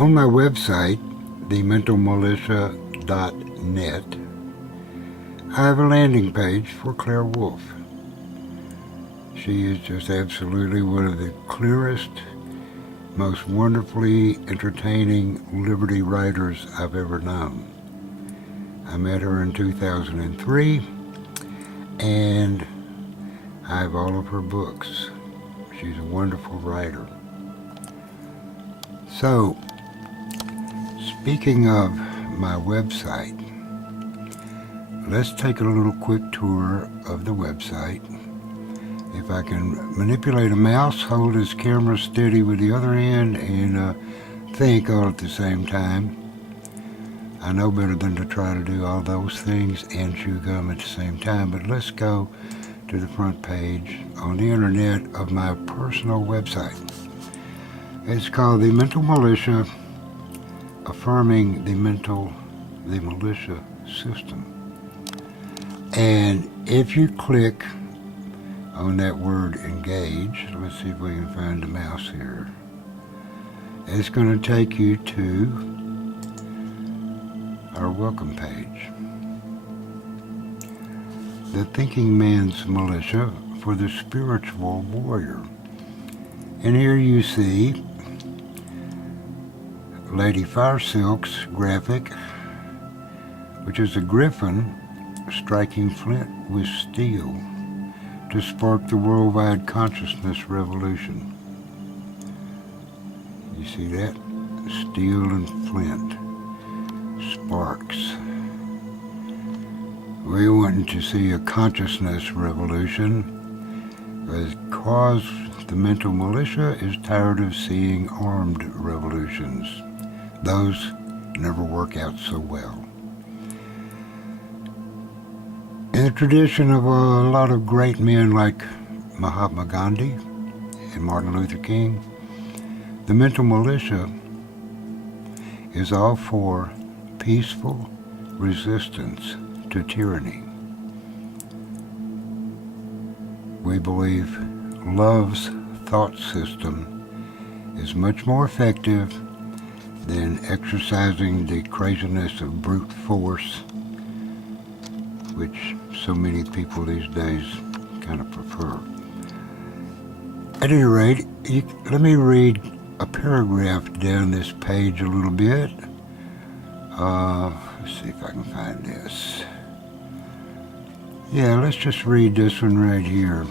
On my website, thementalmilitia.net, I have a landing page for Claire Wolfe. She is just absolutely one of the clearest, most wonderfully entertaining liberty writers I've ever known. I met her in 2003, and I have all of her books. She's a wonderful writer. So, speaking of my website, let's take a little quick tour of the website. If I can manipulate a mouse, hold this camera steady with the other hand, and think all at the same time, I know better than to try to do all those things and chew gum at the same time. But let's go to the front page on the internet of my personal website. It's called The Mental Militia, Affirming the Militia System. And if you click on that word engage, let's see if we can find the mouse here. It's going to take you to our welcome page. The Thinking Man's Militia for the Spiritual Warrior. And here you see Lady Firesilk's graphic, which is a griffin striking flint with steel to spark the worldwide consciousness revolution. You see that? Steel and flint. Sparks. We're wanting to see a consciousness revolution because the mental militia is tired of seeing armed revolutions. Those never work out so well. In the tradition of a lot of great men like Mahatma Gandhi and Martin Luther King, the mental militia is all for peaceful resistance to tyranny. We believe love's thought system is much more effective than exercising the craziness of brute force, which so many people these days kind of prefer. At any rate, let me read a paragraph down this page a little bit. Let's see if I can find this. Yeah, let's just read this one right here.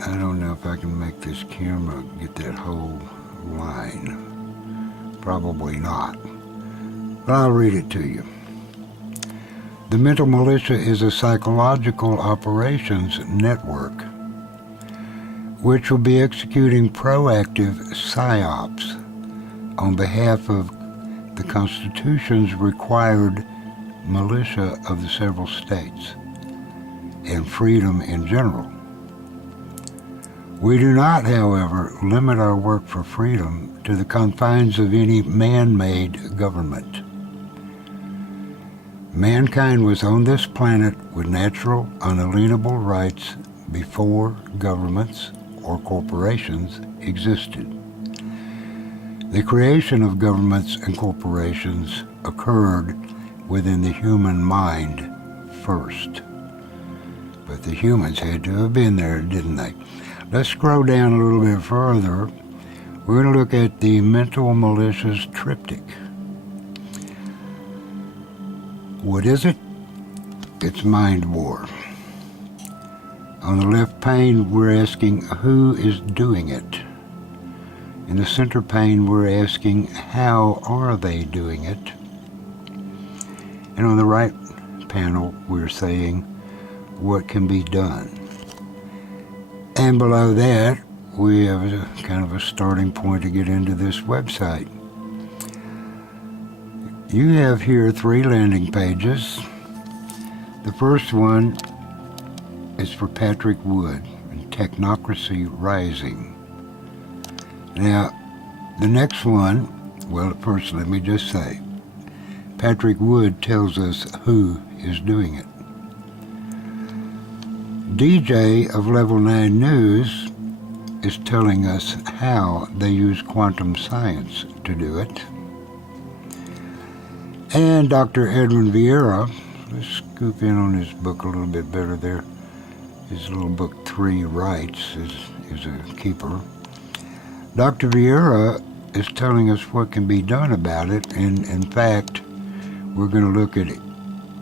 I don't know if I can make this camera get that whole line. Probably not. But I'll read it to you. The mental militia is a psychological operations network which will be executing proactive psyops on behalf of the Constitution's required militia of the several states and freedom in general. We do not, however, limit our work for freedom to the confines of any man-made government. Mankind was on this planet with natural, unalienable rights before governments or corporations existed. The creation of governments and corporations occurred within the human mind first. But the humans had to have been there, didn't they? Let's scroll down a little bit further. We're going to look at the mental militia's triptych. What is it? It's mind war. On the left pane, we're asking who is doing it. In the center pane, we're asking how are they doing it. And on the right panel, we're saying what can be done. And below that, we have a kind of a starting point to get into this website. You have here 3 landing pages. The first one is for Patrick Wood and Technocracy Rising. Now, the next one, well, first let me just say, Patrick Wood tells us who is doing it. DJ of Level 9 News is telling us how they use quantum science to do it. And Dr. Edwin Vieira, let's scoop in on his book a little bit better there. His little book, 3 Rights, is a keeper. Dr. Vieira is telling us what can be done about it, and in fact, we're going to look at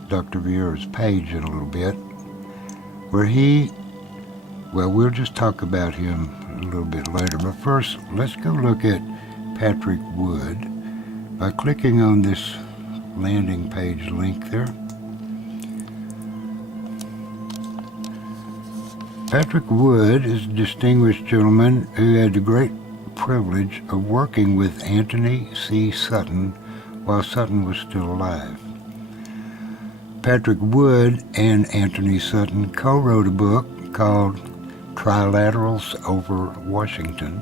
Dr. Vieira's page in a little bit, where we'll just talk about him a little bit later. But first, let's go look at Patrick Wood by clicking on this landing page link there. Patrick Wood is a distinguished gentleman who had the great privilege of working with Anthony C. Sutton while Sutton was still alive. Patrick Wood and Anthony Sutton co-wrote a book called Trilaterals over Washington,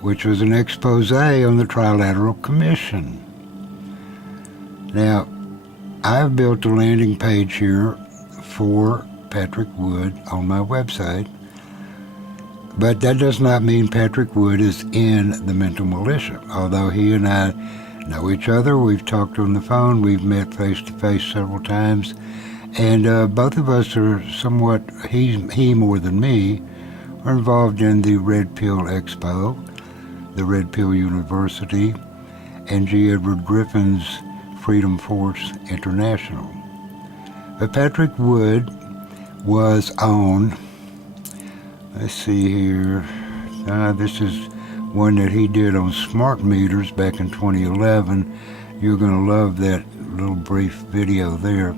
which was an expose on the Trilateral Commission. Now, I've built a landing page here for Patrick Wood on my website, but that does not mean Patrick Wood is in the mental militia, although he and I know each other. We've talked on the phone, we've met face-to-face several times, and both of us are somewhat, he more than me, are involved in the Red Pill Expo, the Red Pill University, and G. Edward Griffin's Freedom Force International. But Patrick Wood was on, let's see here, this is one that he did on smart meters back in 2011. You're going to love that little brief video there.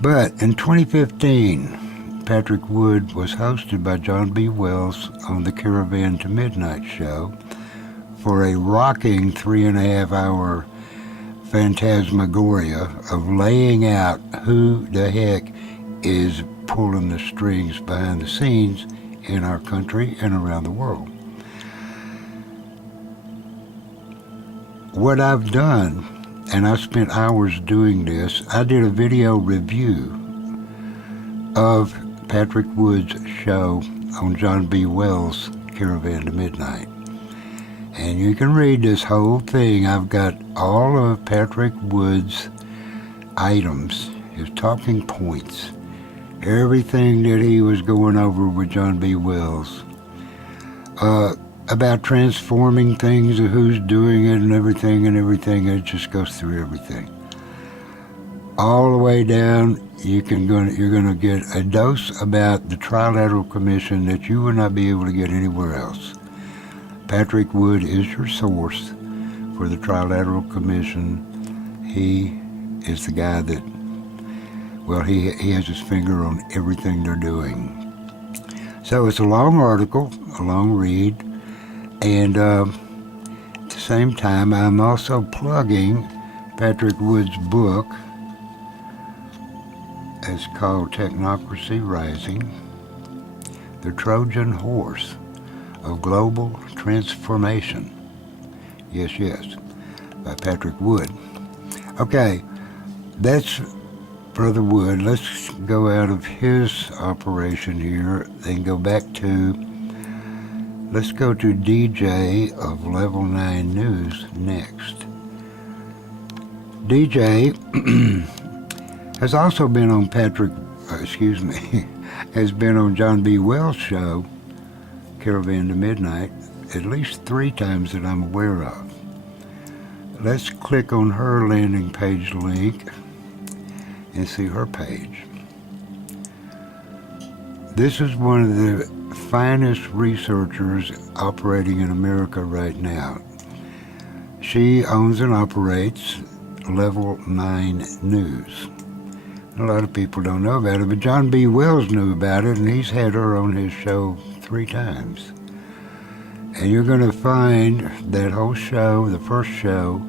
But in 2015, Patrick Wood was hosted by John B. Wells on the Caravan to Midnight show for a rocking 3.5-hour phantasmagoria of laying out who the heck is pulling the strings behind the scenes in our country and around the world. What I've done, and I spent hours doing this, I did a video review of Patrick Wood's show on John B. Wells' Caravan to Midnight. And you can read this whole thing. I've got all of Patrick Wood's items, his talking points, everything that he was going over with John B. Wells, about transforming things, who's doing it and everything, it just goes through everything. All the way down, you're going to get a dose about the Trilateral Commission that you would not be able to get anywhere else. Patrick Wood is your source for the Trilateral Commission. He is the guy that, well, he has his finger on everything they're doing. So it's a long article, a long read, and at the same time, I'm also plugging Patrick Wood's book. It's called Technocracy Rising, the Trojan Horse of Global Transformation. Yes, yes, by Patrick Wood. Okay, that's Brother Wood. Let's go out of his operation here and go back to, let's go to DJ of Level 9 News next. DJ has also been on has been on John B. Wells' show, Caravan to Midnight, at least 3 times that I'm aware of. Let's click on her landing page link and see her page. This is one of the finest researchers operating in America right now. She owns and operates Level 9 News. A lot of people don't know about it, but John B. Wells knew about it, and he's had her on his show 3 times. And you're going to find that whole show, the first show,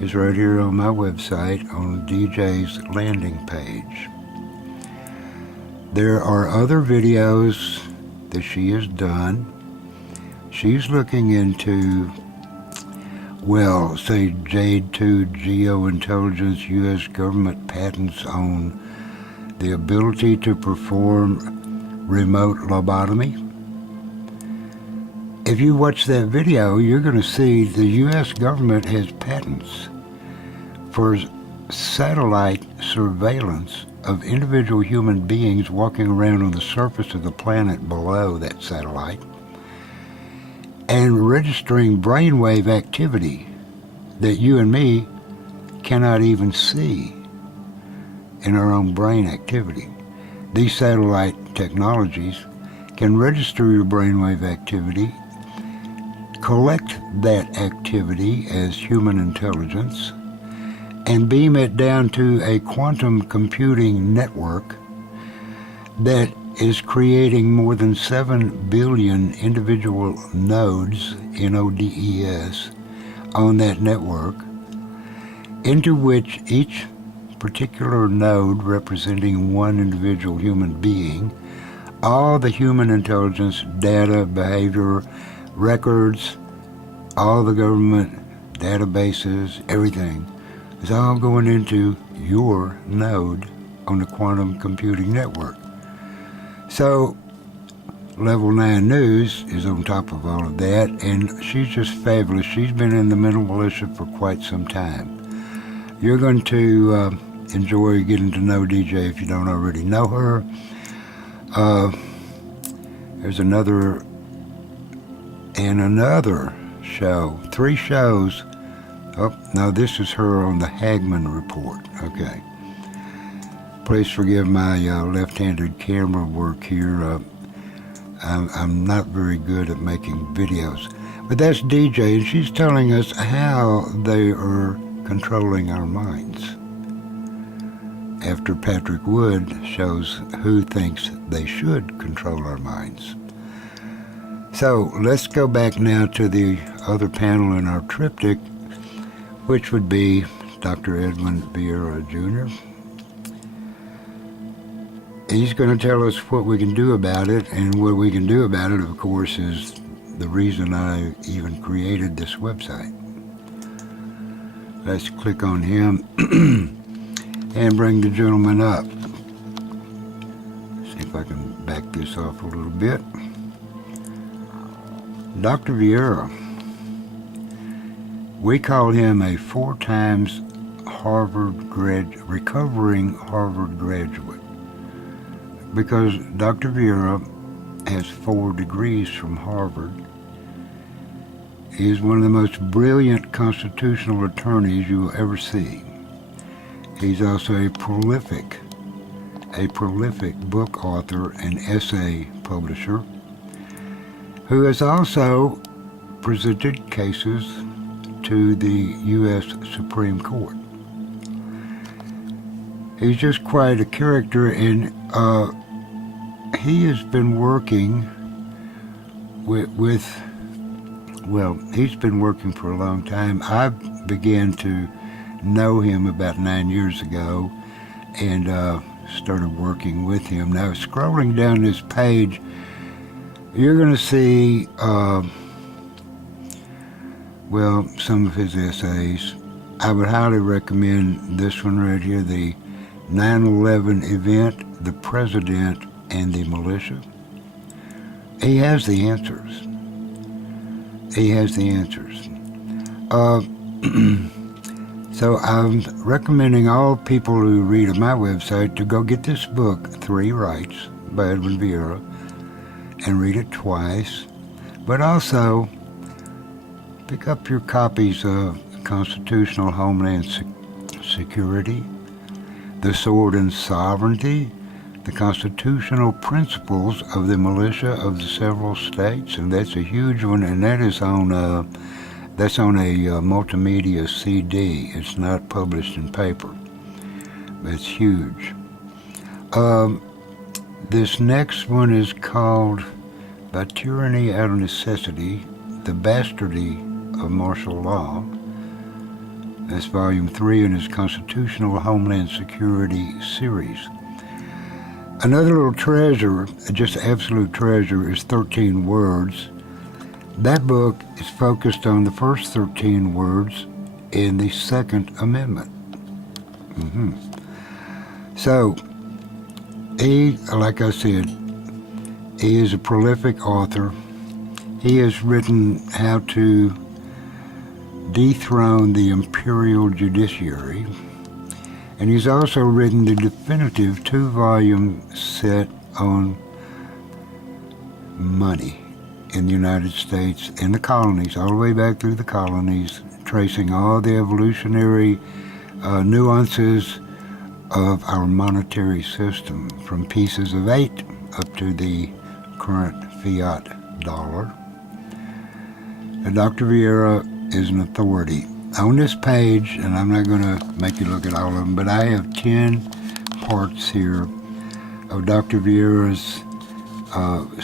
is right here on my website on DJ's landing page. There are other videos that she has done. She's looking into, well, say Jade 2 geointelligence, U.S. government patents on the ability to perform remote lobotomy. if you watch that video, you're going to see the U.S. government has patents for satellite surveillance of individual human beings walking around on the surface of the planet below that satellite and registering brainwave activity that you and me cannot even see in our own brain activity. These satellite technologies can register your brainwave activity, collect that activity as human intelligence, and beam it down to a quantum computing network that is creating more than 7 billion individual nodes, N-O-D-E-S, on that network, into which each particular node representing one individual human being, all the human intelligence, data, behavior, records, all the government databases, everything is all going into your node on the quantum computing network. So Level 9 News is on top of all of that, and she's just fabulous. She's been in the mental militia for quite some time. You're going to enjoy getting to know DJ if you don't already know her. There's another show, 3 shows. Oh, no, this is her on the Hagman Report. Okay. Please forgive my left-handed camera work here. I'm not very good at making videos. But that's DJ, and she's telling us how they are controlling our minds. After Patrick Wood shows who thinks they should control our minds. So let's go back now to the other panel in our triptych, which would be Dr. Edmund Vieira Jr. He's going to tell us what we can do about it, and what we can do about it, of course, is the reason I even created this website. Let's click on him and bring the gentleman up. See if I can back this off a little bit. Dr. Vieira, we call him a 4 times recovering Harvard graduate, because Dr. Vieira has 4 degrees from Harvard. He is one of the most brilliant constitutional attorneys you will ever see. He's also a prolific book author and essay publisher, who has also presented cases to the U.S. Supreme Court. He's just quite a character, and he has been working he's been working for a long time. I began to know him about 9 years ago and started working with him. Now, scrolling down this page, you're going to see, some of his essays. I would highly recommend this one right here, the 9/11 event, the president, and the militia. He has the answers. So I'm recommending all people who read on my website to go get this book, 3 Rights, by Edmund Vieira, and read it twice. But also, pick up your copies of Constitutional Homeland Security, The Sword and Sovereignty, the Constitutional Principles of the Militia of the Several States, and that's a huge one, and that is on a multimedia CD. It's not published in paper. It's huge. This next one is called By Tyranny Out of Necessity, The Bastardy of Martial Law. That's volume 3 in his Constitutional Homeland Security series. Another little treasure, just absolute treasure, is 13 Words. That book is focused on the first 13 words in the Second Amendment. So, he, like I said, he is a prolific author. He has written how to dethrone the imperial judiciary, and he's also written the definitive 2-volume set on money in the United States and the colonies, all the way back through the colonies, tracing all the evolutionary nuances of our monetary system, from pieces of 8 up to the current fiat dollar. Now, Dr. Vieira is an authority. On this page, and I'm not going to make you look at all of them, but I have 10 parts here of Dr. Vieira's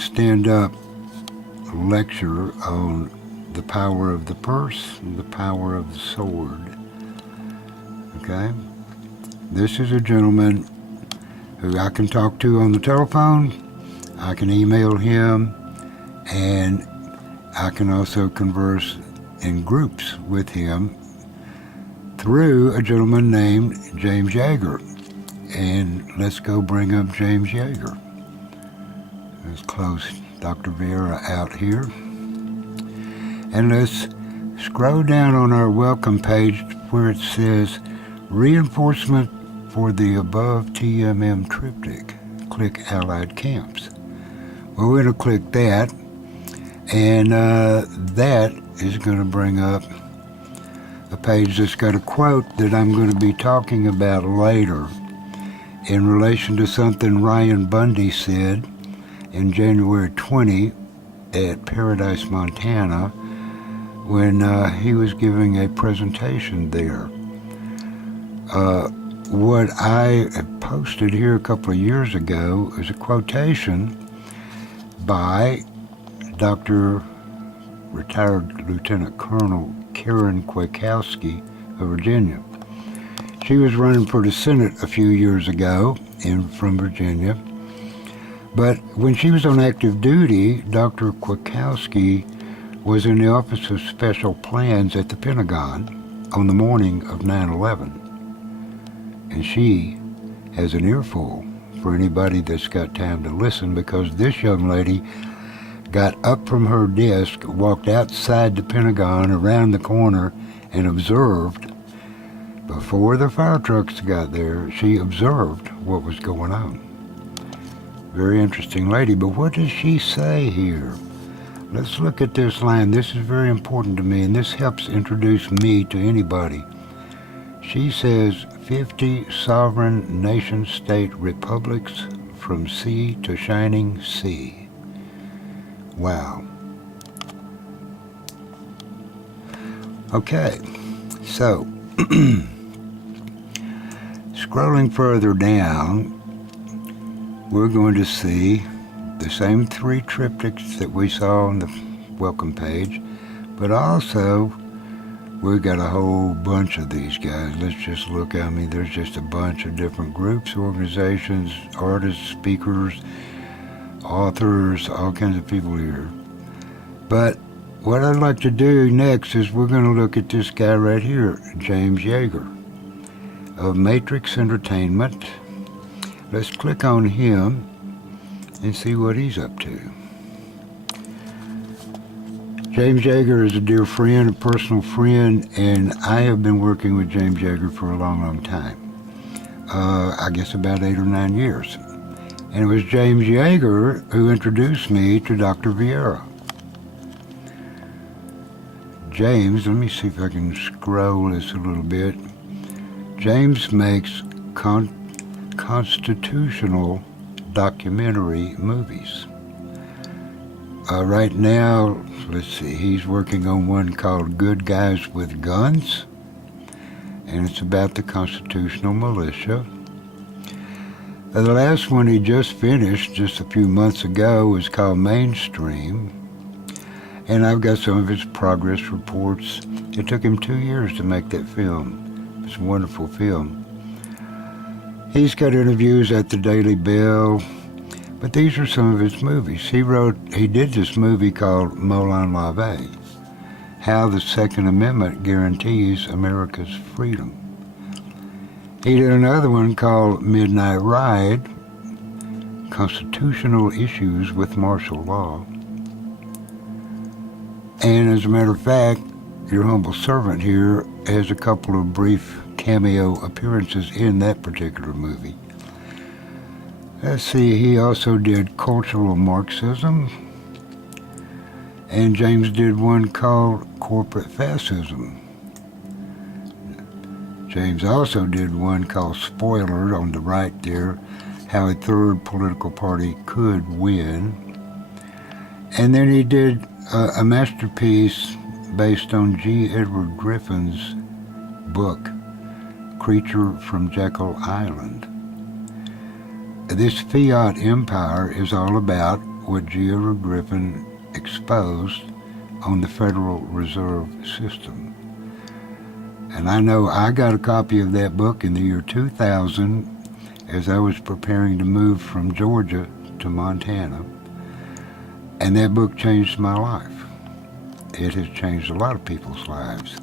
stand-up lecture on the power of the purse and the power of the sword. Okay? This is a gentleman who I can talk to on the telephone, I can email him, and I can also converse in groups with him through a gentleman named James Yeager. And let's go bring up James Yeager. Let's close Dr. Vieira out here. And let's scroll down on our welcome page where it says reinforcement for the above TMM triptych. Click Allied Camps. Well, we're going to click that, and that is going to bring up a page that's got a quote that I'm going to be talking about later in relation to something Ryan Bundy said in January 20 at Paradise, Montana, when he was giving a presentation there. What I posted here a couple of years ago is a quotation by Dr. retired Lieutenant Colonel Karen Kwiatkowski of Virginia. She was running for the Senate a few years ago from Virginia. But when she was on active duty, Dr. Kwiatkowski was in the Office of Special Plans at the Pentagon on the morning of 9/11. And she has an earful for anybody that's got time to listen, because this young lady got up from her desk, walked outside the Pentagon around the corner, and observed, before the fire trucks got there, she observed what was going on. Very interesting lady, but what does she say here? Let's look at this line. This is very important to me, and this helps introduce me to anybody. She says, 50 sovereign nation-state republics from sea to shining sea. Wow. Okay, so scrolling further down, we're going to see the same 3 triptychs that we saw on the welcome page, but also we've got a whole bunch of these guys. Let's just look. I mean, there's just a bunch of different groups, organizations, artists, speakers, authors, all kinds of people here. But what I'd like to do next is we're going to look at this guy right here, James Yeager of Matrix Entertainment. Let's click on him and see what he's up to. James Yeager is a dear friend, a personal friend, and I have been working with James Yeager for a long, long time. I guess about 8 or 9 years. And it was James Yeager who introduced me to Dr. Vieira. James, let me see if I can scroll this a little bit. James makes constitutional documentary movies. Right now, let's see, he's working on one called Good Guys with Guns, and it's about the constitutional militia. The last one he just finished just a few months ago was called Mainstream, and I've got some of his progress reports. It took him 2 years to make that film. It's a wonderful film. He's got interviews at the Daily Bell, but these are some of his movies. He did this movie called Molon Labe, How the Second Amendment Guarantees America's Freedom. He did another one called Midnight Ride, Constitutional Issues with Martial Law. And as a matter of fact, your humble servant here has a couple of brief cameo appearances in that particular movie. Let's see, he also did Cultural Marxism, and James did one called Corporate Fascism. James also did one called Spoiler on the right there, How a Third Political Party Could Win. And then he did a masterpiece based on G. Edward Griffin's book, Creature from Jekyll Island. This fiat empire is all about what G. Edward Griffin exposed on the Federal Reserve System. And I know I got a copy of that book in the year 2000 as I was preparing to move from Georgia to Montana. And that book changed my life. It has changed a lot of people's lives.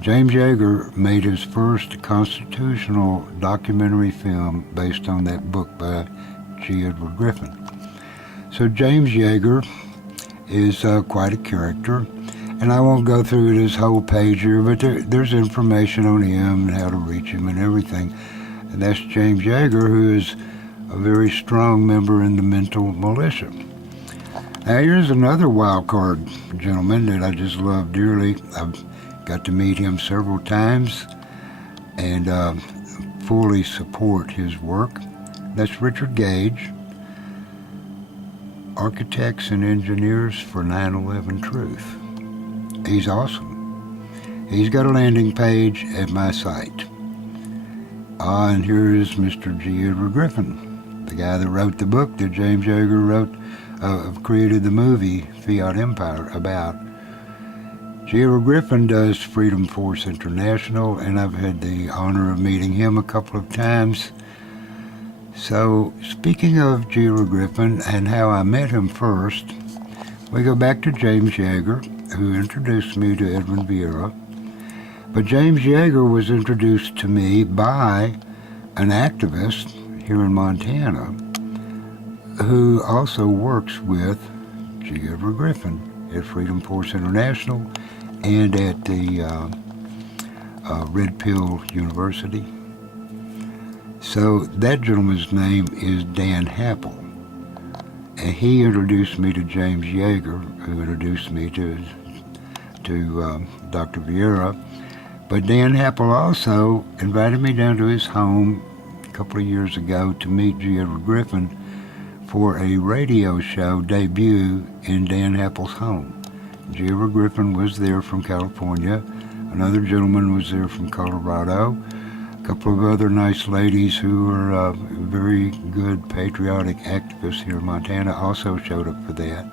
James Yeager made his first constitutional documentary film based on that book by G. Edward Griffin. So James Yeager is quite a character, and I won't go through his whole page here, but there's information on him and how to reach him and everything. And that's James Yeager, who is a very strong member in the mental militia. Now here's another wild card gentleman that I just love dearly. I've got to meet him several times and fully support his work. That's Richard Gage, Architects and Engineers for 9/11 Truth. He's awesome. He's got a landing page at my site. And here is Mr. G. Edward Griffin, the guy that wrote the book that James Yeager wrote, created the movie Fiat Empire about. G. Edward Griffin does Freedom Force International, and I've had the honor of meeting him a couple of times. So, speaking of G. Edward Griffin and how I met him first, we go back to James Yeager, who introduced me to Edwin Vieira. But James Yeager was introduced to me by an activist here in Montana who also works with G. Edward Griffin at Freedom Force International and at the Red Pill University. So that gentleman's name is Dan Happel, and he introduced me to James Yeager, who introduced me to Dr. Vieira. But Dan Happel also invited me down to his home a couple of years ago to meet G. Edward Griffin for a radio show debut in Dan Happel's home. G. Edward Griffin was there from California. Another gentleman was there from Colorado. A couple of other nice ladies who are very good patriotic activists here in Montana also showed up for that.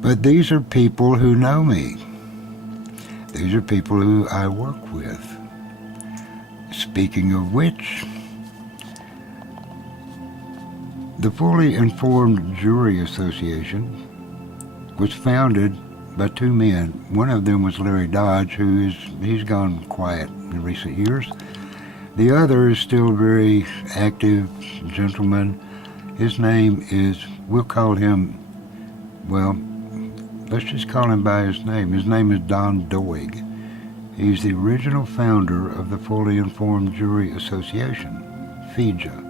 But these are people who know me. These are people who I work with. Speaking of which, the Fully Informed Jury Association was founded by two men. One of them was Larry Dodge, he's gone quiet in recent years. The other is still very active gentleman. His name is, we'll call him, well, let's just call him by his name. His name is Don Doig. He's the original founder of the Fully Informed Jury Association, FIJA,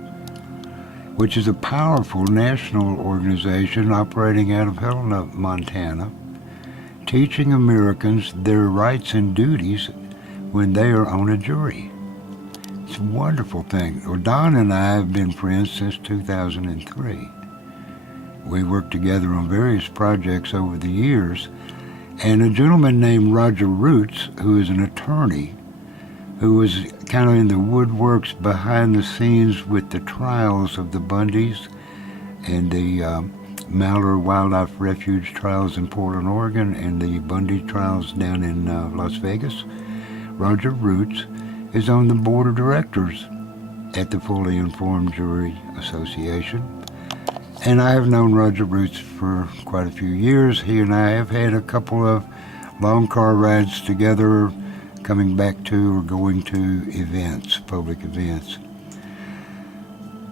which is a powerful national organization operating out of Helena, Montana, teaching Americans their rights and duties when they are on a jury. It's a wonderful thing. Well, Don and I have been friends since 2003. We worked together on various projects over the years, and a gentleman named Roger Roots, who is an attorney, who was kind of in the woodworks behind the scenes with the trials of the Bundys and the Mallard Wildlife Refuge trials in Portland, Oregon, and the Bundy trials down in Las Vegas. Roger Roots is on the board of directors at the Fully Informed Jury Association. And I have known Roger Roots for quite a few years. He and I have had a couple of long car rides together, coming back to or going to events, public events.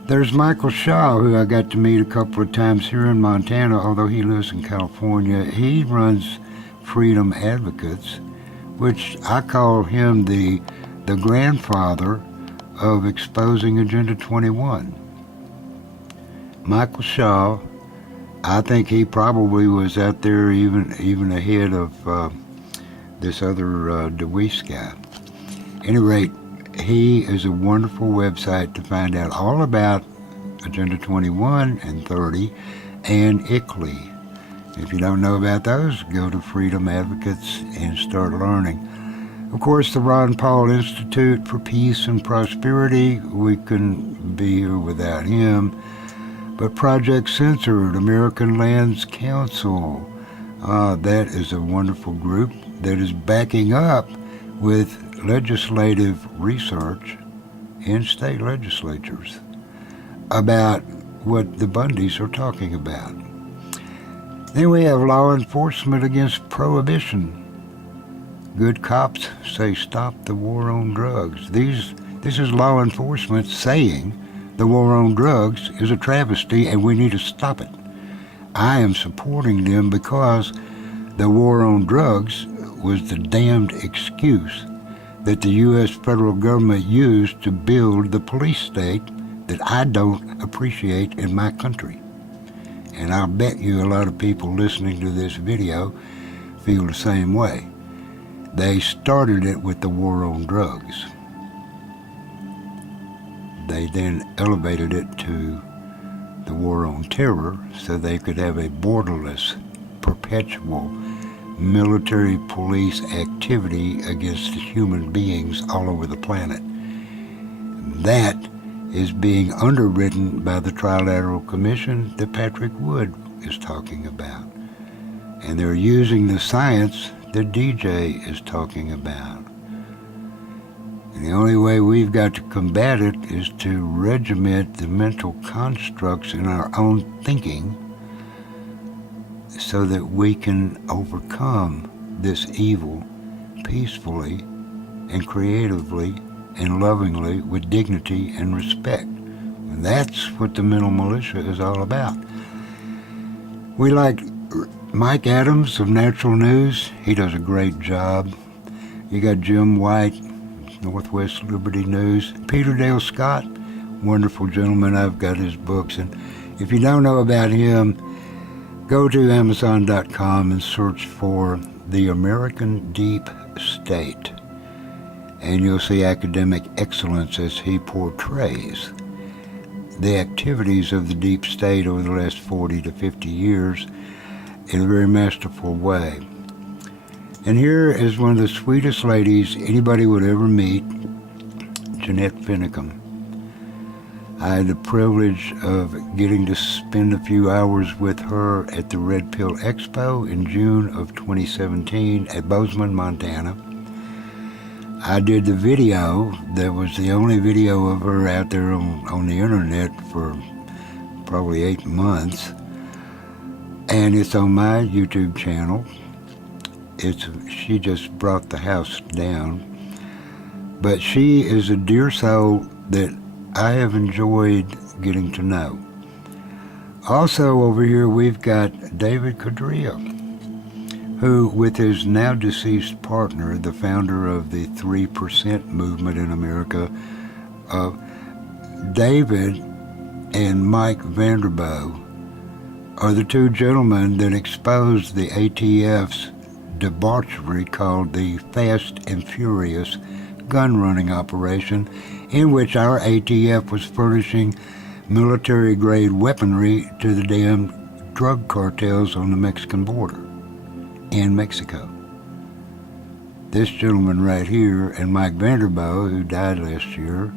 There's Michael Shaw, who I got to meet a couple of times here in Montana, although he lives in California. He runs Freedom Advocates, which I call him the grandfather of exposing Agenda 21. Michael Shaw, I think he probably was out there even ahead of this other DeWeese guy. At any rate, he is a wonderful website to find out all about Agenda 21 and 30 and ICLEI. If you don't know about those, go to Freedom Advocates and start learning. Of course, the Ron Paul Institute for Peace and Prosperity, we couldn't be here without him. But Project Censored, American Lands Council, that is a wonderful group that is backing up with legislative research in state legislatures about what the Bundys are talking about. Then we have law enforcement against prohibition. Good cops say stop the war on drugs. This is law enforcement saying the war on drugs is a travesty and we need to stop it. I am supporting them because the war on drugs was the damned excuse that the U.S. federal government used to build the police state that I don't appreciate in my country. And I'll bet you a lot of people listening to this video feel the same way. They started it with the war on drugs. They then elevated it to the war on terror so they could have a borderless, perpetual military police activity against human beings all over the planet. That is being underwritten by the Trilateral Commission that Patrick Wood is talking about. And they're using the science that DJ is talking about. And the only way we've got to combat it is to regiment the mental constructs in our own thinking so that we can overcome this evil peacefully and creatively and lovingly with dignity and respect. And that's what the mental militia is all about. We like Mike Adams of Natural News. He does a great job. You got Jim White, Northwest Liberty News. Peter Dale Scott, wonderful gentleman. I've got his books. And if you don't know about him, go to Amazon.com and search for The American Deep State. And you'll see academic excellence as he portrays the activities of the deep state over the last 40 to 50 years in a very masterful way. And here is one of the sweetest ladies anybody would ever meet, Jeanette Finicum. I had the privilege of getting to spend a few hours with her at the Red Pill Expo in June of 2017 at Bozeman, Montana. I did the video that was the only video of her out there on the internet for probably 8 months. And it's on my YouTube channel. She just brought the house down. But she is a dear soul that I have enjoyed getting to know. Also over here we've got David Codrea, who with his now deceased partner, the founder of the 3% movement in America, David and Mike Vanderboe are the two gentlemen that exposed the ATF's debauchery called the Fast and Furious gun running operation, in which our ATF was furnishing military-grade weaponry to the damn drug cartels on the Mexican border in Mexico. This gentleman right here and Mike Vanderboe, who died last year,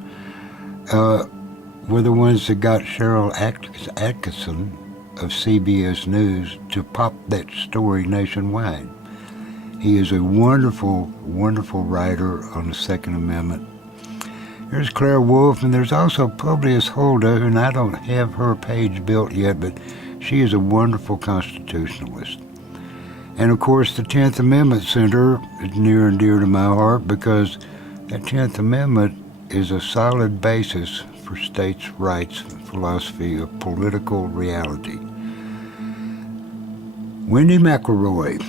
were the ones that got Cheryl Atkinson of CBS News to pop that story nationwide. He is a wonderful, wonderful writer on the Second Amendment. There's Claire Wolfe, and there's also Publius Hulda, and I don't have her page built yet, but she is a wonderful constitutionalist. And of course, the 10th Amendment Center is near and dear to my heart because that 10th Amendment is a solid basis for states' rights philosophy of political reality. Wendy McElroy,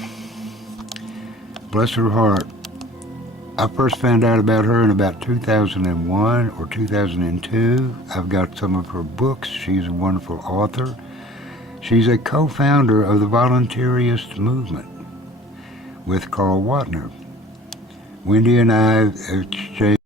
bless her heart. I first found out about her in about 2001 or 2002. I've got some of her books. She's a wonderful author. She's a co-founder of the voluntarist movement with Carl Watner. Wendy and I have exchanged